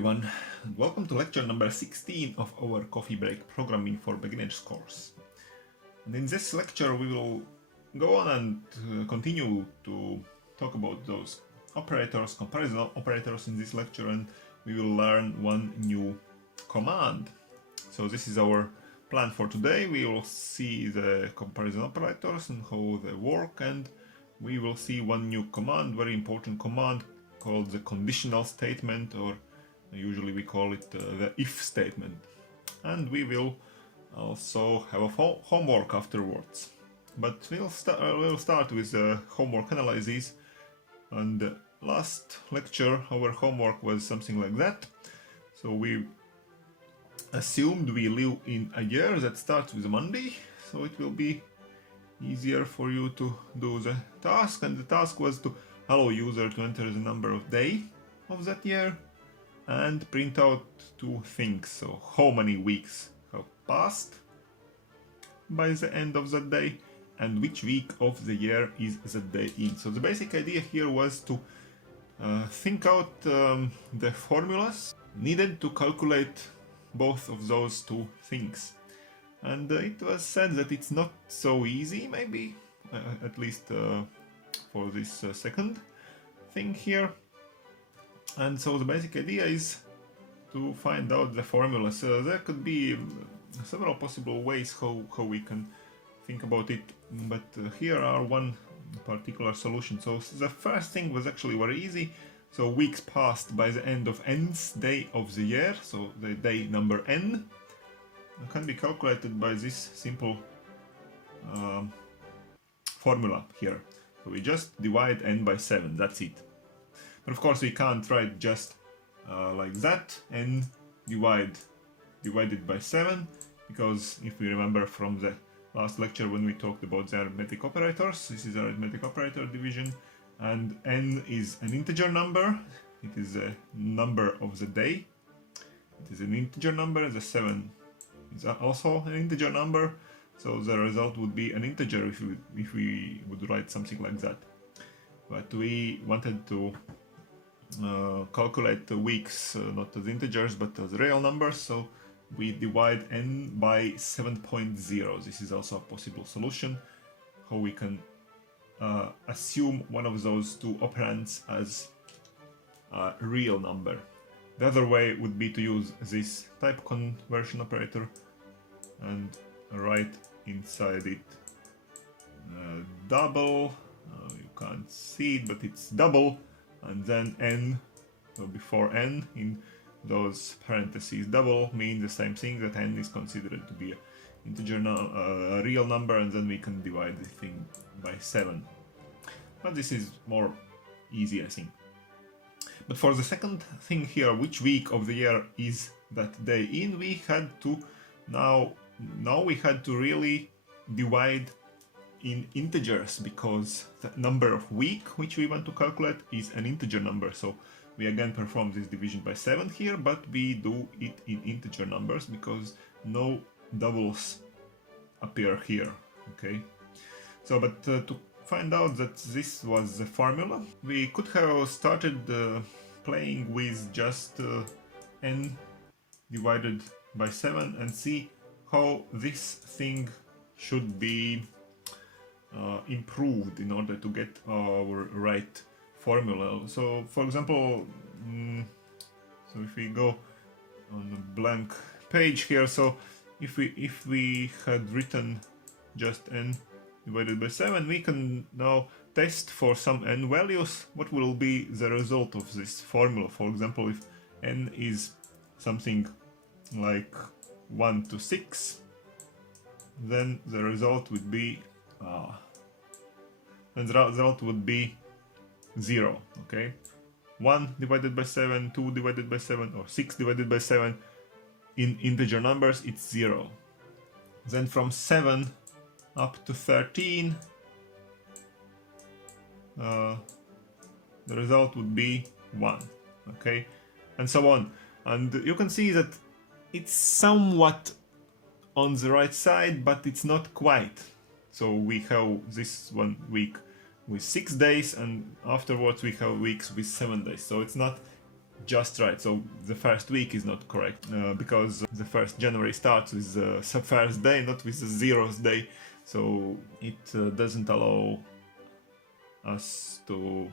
everyone, and welcome to lecture number 16 of our Coffee Break Programming for Beginners course. And in this lecture we will go on and continue to talk about those operators, comparison operators in this lecture, and we will learn one new command. So this is our plan for today. We will see the comparison operators and how they work, and we will see one new command, very important command called the conditional statement, or usually we call it the if statement. And we will also have a homework afterwards. But we'll start with the homework analysis. And last lecture our homework was something like that. So we assumed we live in a year that starts with a Monday, so it will be easier for you to do the task. And the task was to allow user to enter the number of day of that year and print out two things. So how many weeks have passed by the end of that day and which week of the year is the day in. So the basic idea here was to think out the formulas needed to calculate both of those two things. And it was said that it's not so easy, maybe, at least for this second thing here. And so the basic idea is to find out the formula. So there could be several possible ways how we can think about it, but here are one particular solution. So the first thing was actually very easy. So weeks passed by the end of nth day of the year, so the day number n, can be calculated by this simple formula here. So we just divide n by 7, that's it. But of course we can't write just like that, n divided by 7, because if we remember from the last lecture when we talked about the arithmetic operators, this is arithmetic operator division, and n is an integer number, it is a number of the day, it is an integer number, the 7 is also an integer number, so the result would be an integer if we would write something like that. But we wanted to calculate the weeks not as integers but as real numbers, so we divide n by 7.0. This is also a possible solution, how we can assume one of those two operands as a real number. The other way would be to use this type conversion operator and write inside it double, you can't see it but it's double, and then n, so before n in those parentheses. Double means the same thing, that n is considered to be an integer, a real number, and then we can divide the thing by 7. But this is more easy, I think. But for the second thing here, which week of the year is that day in, we had to now we had to really divide in integers, because the number of week which we want to calculate is an integer number. So we again perform this division by 7 here, but we do it in integer numbers because no doubles appear here. Okay, so but to find out that this was the formula, we could have started playing with just n divided by 7 and see how this thing should be improved in order to get our right formula. So for example, so if we go on a blank page here, so if we had written just n divided by 7, we can now test for some n values what will be the result of this formula. For example, if n is something like 1 to 6, then the result would be 0. Okay, 1 divided by 7, 2 divided by 7, or 6 divided by 7 in integer numbers, it's 0. Then from 7 up to 13, the result would be 1. Okay, and so on. And you can see that it's somewhat on the right side, but it's not quite. So we have this one week with 6 days, and afterwards we have weeks with 7 days. So it's not just right. So the first week is not correct because the 1st January starts with the first day, not with the 0th day. So it doesn't allow us to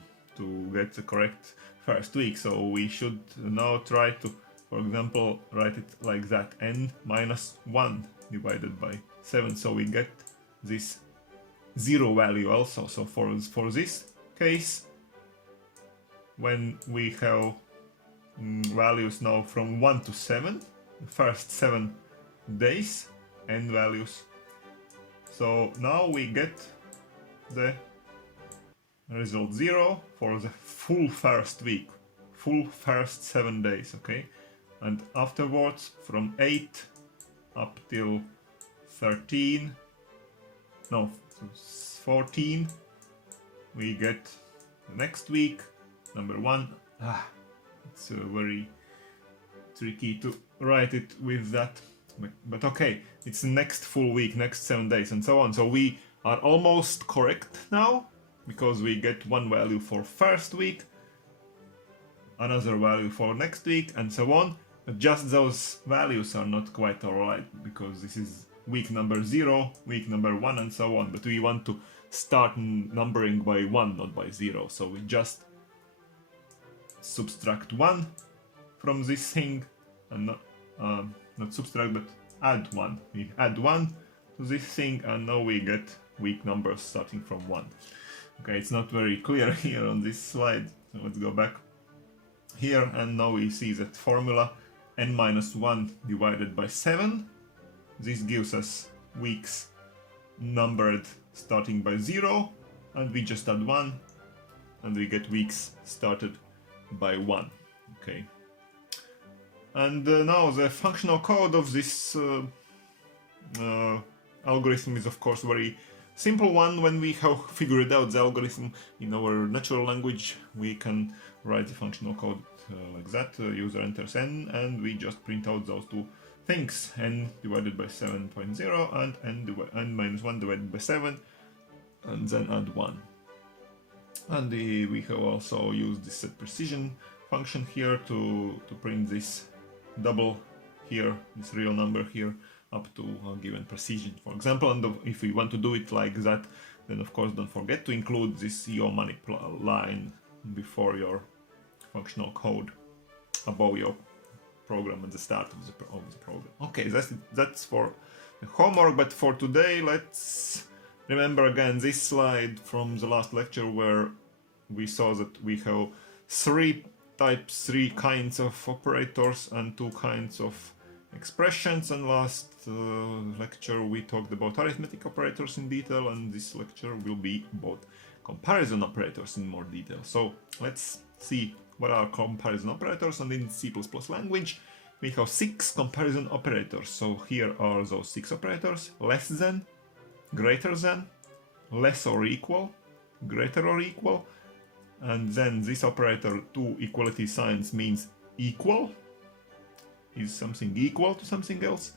get the correct first week. So we should now try to, for example, write it like that: n minus 1 divided by 7. So we get this 0 value also. So for this case, when we have values now from 1 to 7, the first 7 days, n values. So now we get the result 0 for the full first week, full first 7 days, okay? And afterwards, from 8 up till 13, no, 14, we get the next week, number 1. It's very tricky to write it with that, but okay, it's the next full week, next 7 days, and so on. So we are almost correct now, because we get one value for first week, another value for next week, and so on. But just those values are not quite alright, because this is week number 0, week number 1, and so on. But we want to start numbering by 1, not by 0. So we just subtract 1 from this thing, and not subtract, but add 1. We add 1 to this thing, and now we get week numbers starting from 1. Okay, it's not very clear here on this slide, so let's go back here, and now we see that formula n minus 1 divided by 7. This gives us weeks numbered starting by 0, and we just add 1, and we get weeks started by 1. Okay. And now the functional code of this algorithm is of course very simple one. When we have figured out the algorithm in our natural language, we can write the functional code like that. User enters n, and we just print out those two things: n divided by 7.0 and n minus 1 divided by 7, and then add 1. And we have also used this set precision function here to print this double here, this real number here, up to a given precision, for example. And if we want to do it like that, then of course don't forget to include this manip line before your functional code, above your program at the start of the program. Okay, that's for the homework. But for today, let's remember again this slide from the last lecture, where we saw that we have 3 kinds of operators and 2 kinds of expressions. And last lecture we talked about arithmetic operators in detail, and this lecture will be about comparison operators in more detail. So let's see what are comparison operators. And in C++ language we have 6 comparison operators. So here are those 6 operators: less than, greater than, less or equal, greater or equal, and then this operator, 2 equality signs, means equal, is something equal to something else,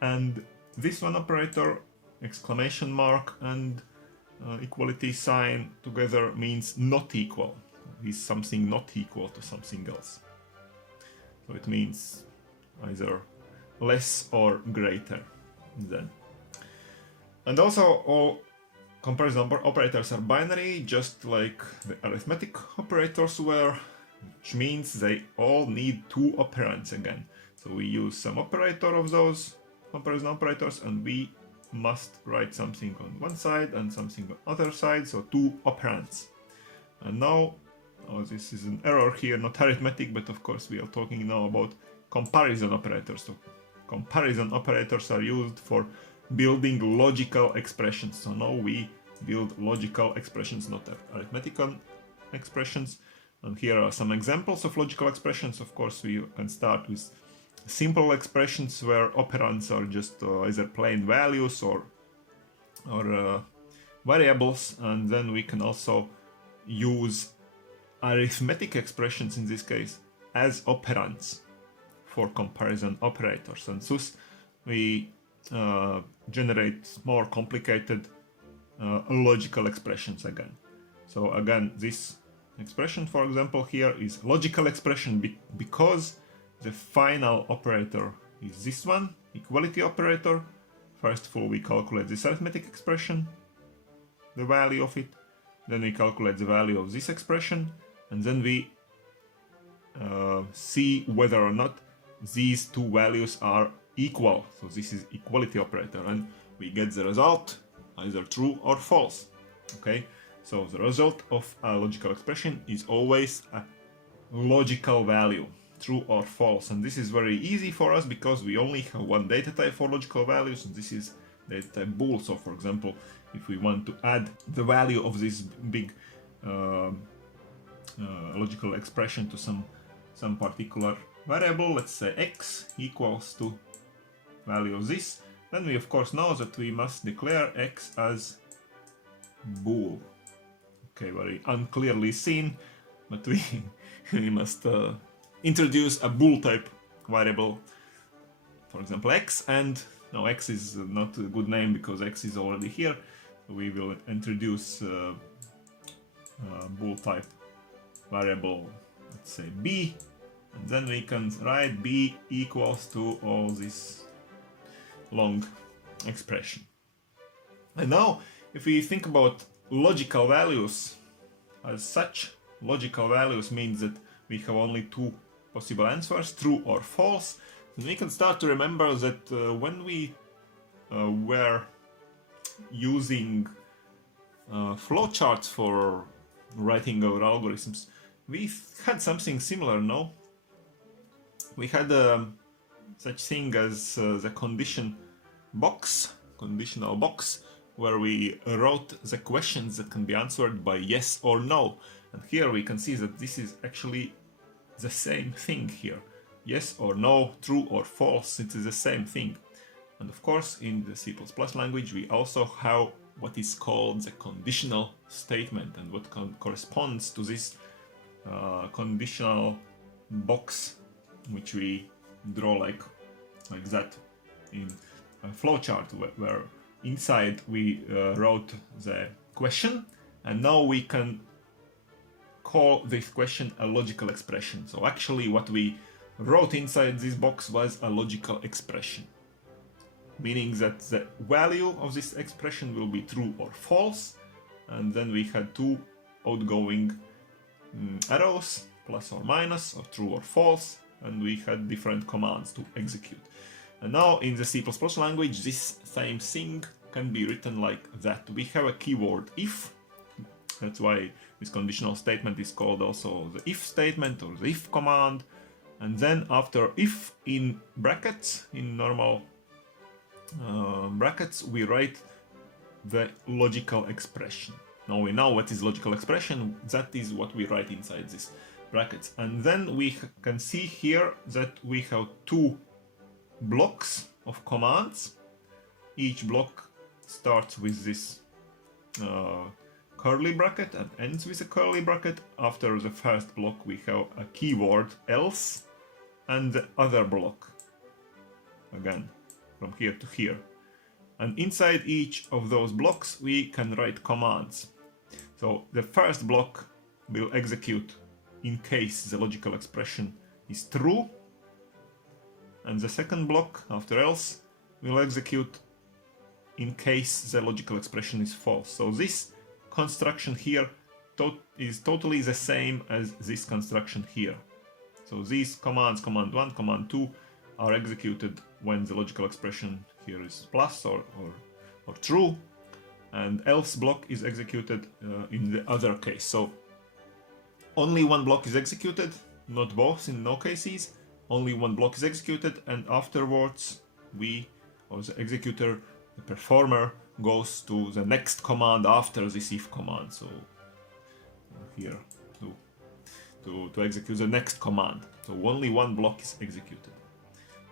and this one operator, exclamation mark and equality sign together, means not equal, is something not equal to something else. So it means either less or greater than. And also all comparison operators are binary, just like the arithmetic operators were, which means they all need 2 operands again. So we use some operator of those comparison operators, and we must write something on one side and something on the other side, so 2 operands. And now, this is an error here, not arithmetic, but of course we are talking now about comparison operators. So comparison operators are used for building logical expressions. So now we build logical expressions, not arithmetical expressions. And here are some examples of logical expressions. Of course, we can start with simple expressions where operands are just either plain values or variables, and then we can also use arithmetic expressions in this case as operands for comparison operators, and thus we generate more complicated logical expressions again. So again, this expression, for example, here is logical expression because the final operator is this one, equality operator. First of all, we calculate this arithmetic expression, the value of it, then we calculate the value of this expression, and then we see whether or not these two values are equal. So this is equality operator, and we get the result either true or false. Okay, so the result of a logical expression is always a logical value, true or false, and this is very easy for us because we only have one data type for logical values, and this is data type bool. So for example, if we want to add the value of this big logical expression to some particular variable, let's say x equals to value of this, then we of course know that we must declare x as bool. Okay, very unclearly seen, but we must introduce a bool type variable, for example x, and no, x is not a good name because x is already here. So we will introduce bool type variable, let's say b, and then we can write b equals to all this long expression. And now if we think about logical values as such, logical values means that we have only two possible answers, true or false. And we can start to remember that when we were using flowcharts for writing our algorithms, we had something similar, no? We had such thing as the conditional box, where we wrote the questions that can be answered by yes or no. And here we can see that this is actually the same thing here. Yes or no, true or false, it is the same thing. And of course, in the C++ language, we also have what is called the conditional statement, and what corresponds to this conditional box, which we draw like that in a flowchart, where inside we wrote the question, and now we can call this question a logical expression. So actually what we wrote inside this box was a logical expression, meaning that the value of this expression will be true or false, and then we had two outgoing arrows, plus or minus, or true or false, and we had different commands to execute. And now in the C++ language, this same thing can be written like that. We have a keyword if. That's why this conditional statement is called also the if statement or the if command. And then after if in brackets, in normal brackets, we write the logical expression. Now we know what is logical expression. That is what we write inside this brackets. And then we can see here that we have two blocks of commands. Each block starts with this curly bracket and ends with a curly bracket. After the first block we have a keyword else and the other block again from here to here. And inside each of those blocks we can write commands. So the first block will execute in case the logical expression is true, and the second block after else will execute in case the logical expression is false. So this construction here is totally the same as this construction here. So these commands, command 1, command 2, are executed when the logical expression here is plus or true, and else block is executed in the other case. So only one block is executed, not both in no cases. Only one block is executed, and afterwards we, or the executor, the performer, goes to the next command after this if command. So here to execute the next command. So only one block is executed.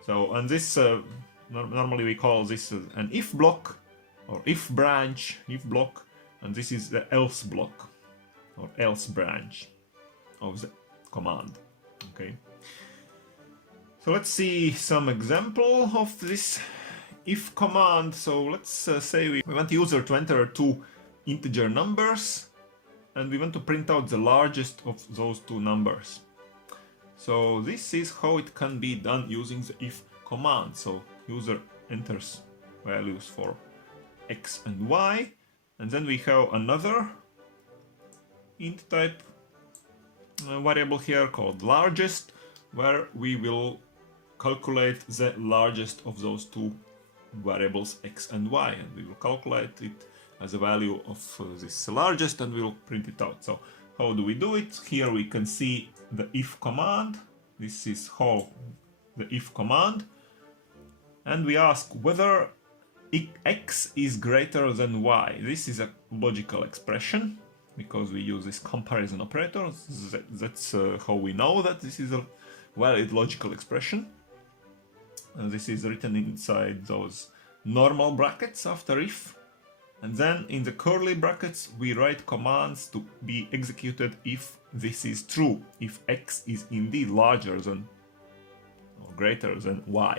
So, and this normally we call this an if block or if branch, if block, and this is the else block or else branch of the command. Okay. So let's see some example of this if command. So let's say we want the user to enter two integer numbers, and we want to print out the largest of those two numbers. So this is how it can be done using the if command. So user enters values for x and y, and then we have another int type variable here called largest, where we will calculate the largest of those two variables x and y, and we will calculate it as a value of this largest, and we will print it out. So how do we do it? Here we can see the if command. This is how the if command, and we ask whether x is greater than y. This is a logical expression because we use this comparison operator. That's how we know that this is a valid logical expression. This is written inside those normal brackets after if, and then in the curly brackets we write commands to be executed if this is true, if x is indeed larger than or greater than y.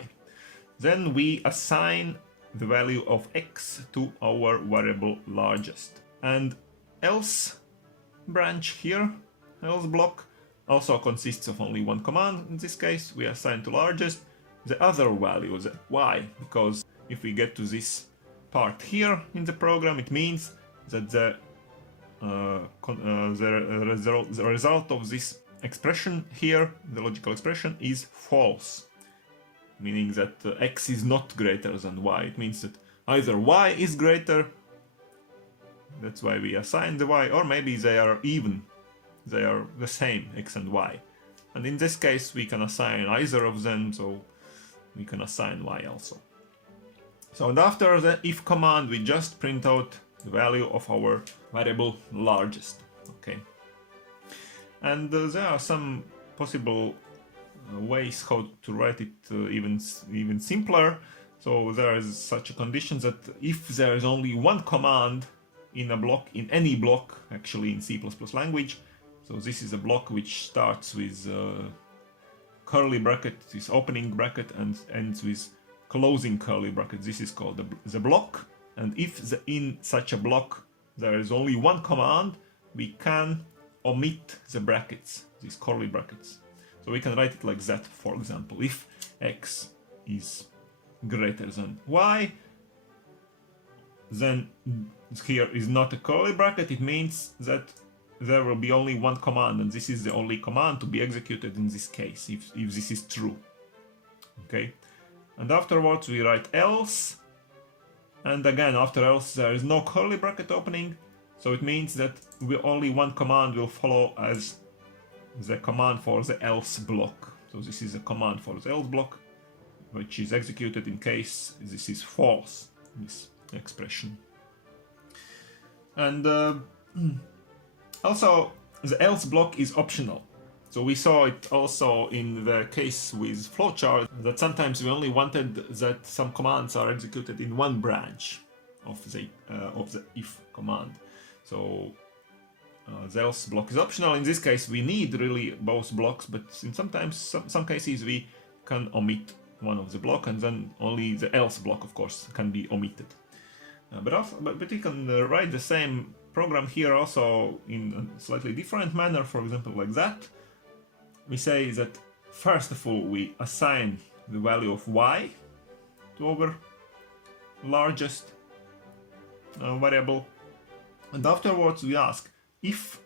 Then we assign the value of x to our variable largest, and else branch here, else block, also consists of only one command. In this case we assign to largest the other value, the y, because if we get to this part here in the program, it means that the result of this expression here, the logical expression, is false, meaning that x is not greater than y. It means that either y is greater, that's why we assign the y, or maybe they are even, they are the same, x and y. And in this case we can assign either of them, so we can assign y also. So, and after the if command we just print out the value of our variable largest. Okay, and there are some possible ways how to write it even simpler. So there is such a condition that if there is only one command in a block, in any block actually in C++ language, so this is a block which starts with curly bracket, this opening bracket, and ends with closing curly bracket. This is called the block, and if in such a block there is only one command, we can omit the brackets, these curly brackets. So we can write it like that. For example, if x is greater than y, then here is not a curly bracket. It means that there will be only one command, and this is the only command to be executed in this case, if this is true. Okay, and afterwards we write else, and again after else there is no curly bracket opening, so it means that only one command will follow as the command for the else block. So this is a command for the else block, which is executed in case this is false, this expression. And also the else block is optional. So we saw it also in the case with flowchart, that sometimes we only wanted that some commands are executed in one branch of the if command. So the else block is optional. In this case we need really both blocks, but in some cases we can omit one of the block, and then only the else block of course can be omitted. But we can write the same program here also in a slightly different manner. For example, like that. We say that first of all we assign the value of y to our largest variable, and afterwards we ask if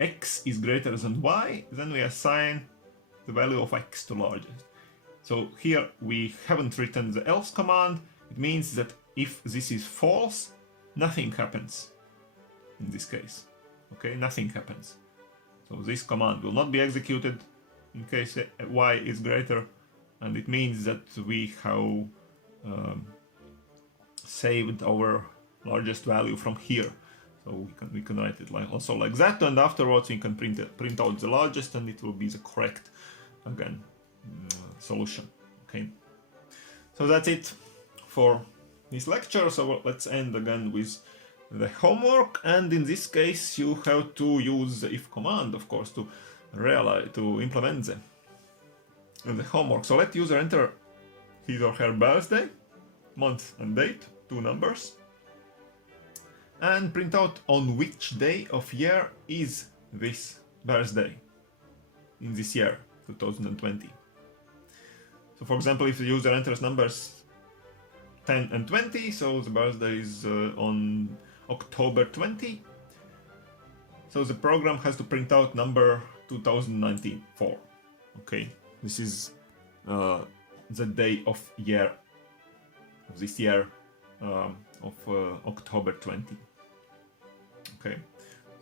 x is greater than y, then we assign the value of x to largest. So here we haven't written the else command. It means that if this is false, nothing happens in this case. Okay, nothing happens. So this command will not be executed in case y is greater, and it means that we have saved our largest value from here. So we can write it also like that, and afterwards we can print out the largest, and it will be the correct again solution. Okay, so that's it for this lecture. So let's end again with the homework, and in this case you have to use the if command, of course, to implement the homework. So let user enter his or her birthday, month and date, two numbers, and print out on which day of year is this birthday in this year, 2020. So for example, if the user enters numbers 10 and 20, so the birthday is on October 20, so the program has to print out number 2019 4. Okay, this is the day of year of this year of October 20. Okay,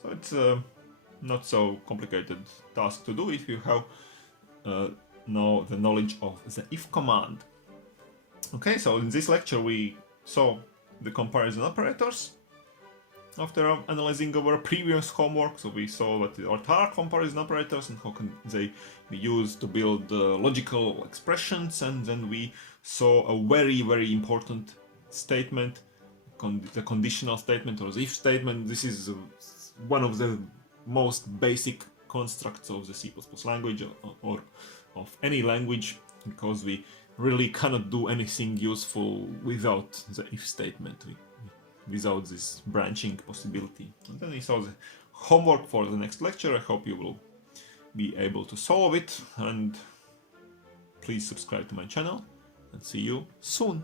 so it's not so complicated task to do if you have now the knowledge of the if command. Okay, so in this lecture we saw the comparison operators. After analyzing our previous homework, so we saw what are comparison operators and how can they be used to build logical expressions, and then we saw a very important statement, the conditional statement or the if statement. This is one of the most basic constructs of the C++ language or of any language, because we really cannot do anything useful without the if statement, without this branching possibility. And then we saw the homework for the next lecture. I hope you will be able to solve it, and please subscribe to my channel, and see you soon.